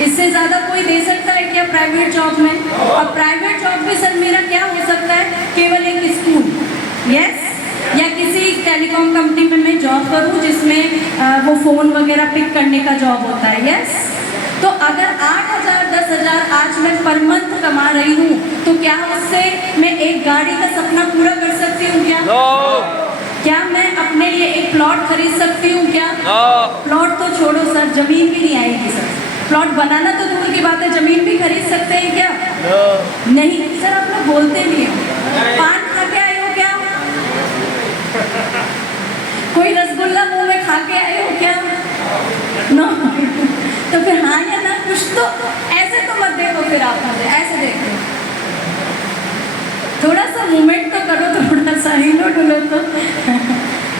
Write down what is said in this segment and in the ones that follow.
इससे ज़्यादा कोई दे सकता है क्या प्राइवेट जॉब में? और प्राइवेट जॉब में सर मेरा क्या हो सकता है? केवल एक स्कूल, यस, या किसी टेलीकॉम कंपनी में मैं जॉब करूं जिसमें वो फ़ोन वगैरह पिक करने का जॉब होता है, यस। तो अगर 8,000 10,000 आज मैं पर मंथ कमा रही हूँ तो क्या उससे मैं एक गाड़ी का सपना पूरा कर सकती हूँ क्या? क्या मैं अपने लिए एक प्लॉट खरीद सकती हूँ क्या? प्लॉट तो छोड़ो सर, जमीन भी नहीं आएगी सर। प्लॉट बनाना तो दूर की बात है, जमीन भी खरीद सकते हैं क्या? नहीं सर, आप लोग बोलते नहीं हो। पान खा के आए हो क्या? कोई रसगुल्ला मुंह में खा के आए हो क्या? नो। तो फिर हाँ या ना कुछ तो, ऐसे तो मत देखो, फिर आप मुझे ऐसे देखो, थोड़ा सा मूवमेंट तो करो, थोड़ा सा हिलो डुलो तो।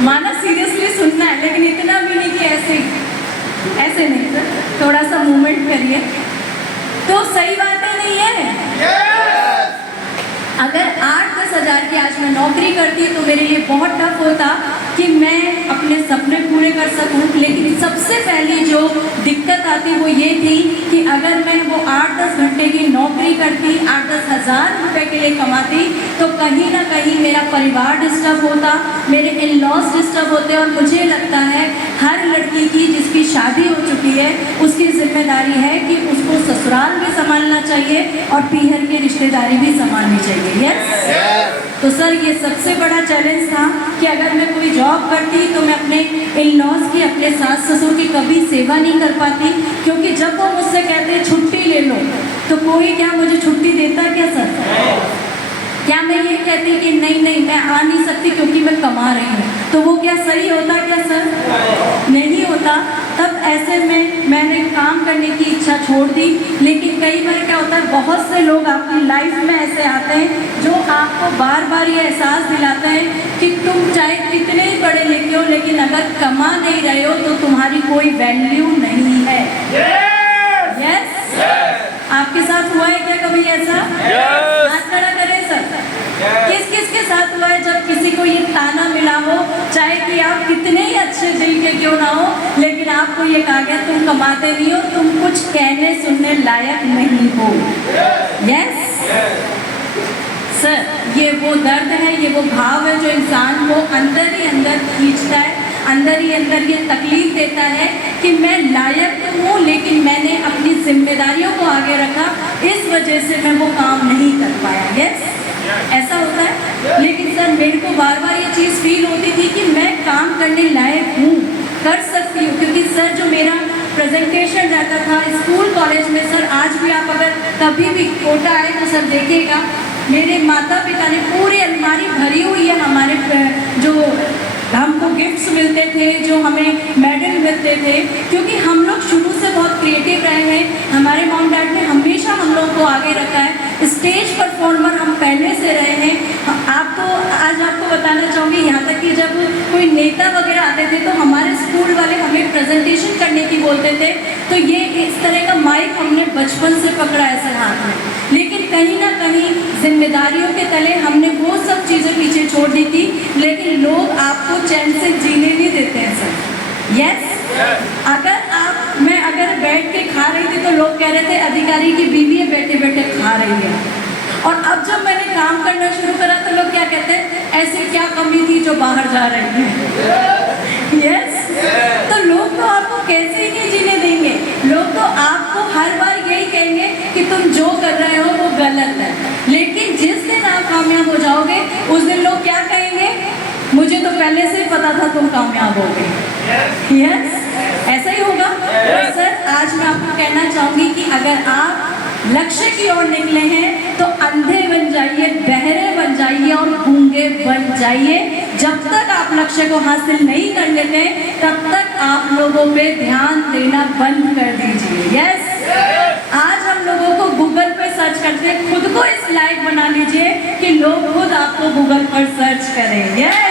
माना सीरियसली सुनना है, लेकिन इतना भी नहीं कि ऐसे नहीं सर, थोड़ा सा मूवमेंट करिए तो सही बात है, नहीं है? अगर 8-10 हज़ार की आज मैं नौकरी करती तो मेरे लिए बहुत टफ होता कि मैं अपने सपने पूरे कर सकूं। लेकिन सबसे पहली जो दिक्कत आती वो ये थी कि अगर मैं वो 8-10 घंटे की नौकरी करती, 8-10 हज़ार रुपये के लिए कमाती, तो कहीं ना कहीं मेरा परिवार डिस्टर्ब होता, मेरे इन लॉज डिस्टर्ब होते। और मुझे लगता है हर लड़की की जिसकी शादी हो चुकी है उसकी जिम्मेदारी है कि उसको ससुराल भी संभालना चाहिए और पीहर की रिश्तेदारी भी संभालनी चाहिए, यस। तो सर ये सबसे बड़ा चैलेंज था कि अगर मैं कोई जॉब करती तो मैं अपने इन लॉज की, अपने सास ससुर की कभी सेवा नहीं कर पाती, क्योंकि जब वो मुझसे कहते छुट्टी ले लो तो कोई क्या मुझे छुट्टी देता क्या सर? क्या मैं ये कहती कि नहीं नहीं मैं आ नहीं सकती क्योंकि मैं कमा रही हूँ, तो वो क्या सही होता क्या सर? नहीं होता। तब ऐसे में मैंने काम करने की इच्छा छोड़ दी। लेकिन कई बार क्या होता है, बहुत से लोग आपकी लाइफ में ऐसे आते हैं जो आपको बार बार ये एहसास दिलाते हैं कि तुम चाहे कितने ही पढ़े लिखे हो, लेकिन अगर कमा नहीं रहे हो तो तुम्हारी कोई वैल्यू नहीं है, यस। आपके साथ हुआ है क्या कभी ऐसा? हाथ खड़ा करें सर। किस किस के साथ हुआ है जब किसी को ये ताना मिला हो, चाहे कि आप कितने ही अच्छे दिल के क्यों ना हो, लेकिन आपको ये कहा गया तुम कमाते नहीं हो, तुम कुछ कहने सुनने लायक नहीं हो, यस सर। ये वो दर्द है, ये वो भाव है जो इंसान को अंदर ही अंदर खींचता है, अंदर ही अंदर ये तकलीफ देता है कि मैं लायक तो हूँ लेकिन मैंने अपनी जिम्मेदारियों को आगे रखा, इस वजह से मैं वो काम नहीं कर पाया, यस। ऐसा होता है। लेकिन सर मेरे को बार बार ये चीज़ फील होती थी कि मैं काम करने लायक हूँ, कर सकती हूँ, क्योंकि सर जो मेरा प्रेजेंटेशन रहता था स्कूल कॉलेज में, सर आज भी आप अगर कभी भी कोटा आए तो सर देखिएगा मेरे माता पिता ने पूरी अलमारी भरी हुई है हमारे जो हमको गिफ्ट्स मिलते थे, जो हमें मेडल मिलते थे, क्योंकि हम लोग शुरू से बहुत क्रिएटिव रहे हैं। हमारे मॉम डैड ने हमेशा हम लोग को आगे रखा है, स्टेज परफॉर्मर हम पहले से रहे हैं। आप तो आज आपको बताना चाहूँगी, यहाँ तक कि जब कोई नेता वगैरह आते थे तो हमारे स्कूल वाले हमें प्रेजेंटेशन करने की बोलते थे, तो ये इस तरह का माइक हमने बचपन से पकड़ा ऐसे हाथ में। लेकिन कहीं ना कहीं जिम्मेदारियों के तले हमने वो सब चीज़ें पीछे छोड़ दी थी, लेकिन लोग आपको चैन से जीने नहीं देते हैं सर, यस। मैं अगर बैठ के खा रही थी तो लोग कह रहे थे अधिकारी की बीवी है, बैठे बैठे खा रही है। और अब जब मैंने काम करना शुरू करा तो लोग क्या कहते हैं, ऐसी क्या कमी थी जो बाहर जा रही है, यस। तो लोग तो आपको कैसे ही नहीं जीने देंगे, लोग तो आपको हर बार यही कहेंगे कि तुम जो कर रहे हो वो गलत है। लेकिन जिस दिन आप कामयाब हो जाओगे उस दिन लोग क्या कहेंगे, मुझे तो पहले से ही पता था तुम कामयाब होगे, यस। ऐसा ही होगा। तो सर आज मैं आपको कहना चाहूँगी कि अगर आप लक्ष्य की ओर निकले हैं तो अंधे बन जाइए, बहरे बन जाइए और गूंगे बन जाइए। जब तक आप लक्ष्य को हासिल नहीं कर लेते तब तक आप लोगों पे ध्यान देना बंद कर दीजिए, यस। आज हम लोगों को गूगल पे सर्च करते हैं, खुद को इस लायक बना लीजिए कि लोग खुद आपको गूगल पर सर्च करें, यस।